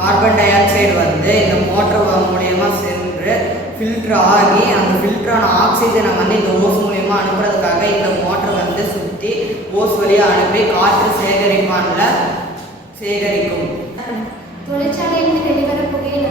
Carbon di oxide வந்து இந்த motor மூலயமா சென்று ஃபில்டர் ஆகி அந்த ஃபில்டரான ஆக்சிஜனை வந்து இந்த ஓஸ் மூலயமா அனுப்புறதுக்காக இந்த மோட்டர் வந்து சுற்றி ஓஸ் வழியாக அனுப்பி காற்று சேகரிப்பான்ல சேகரிக்கும். தொழிற்சாலையிலிருந்து வெளிவர புகையில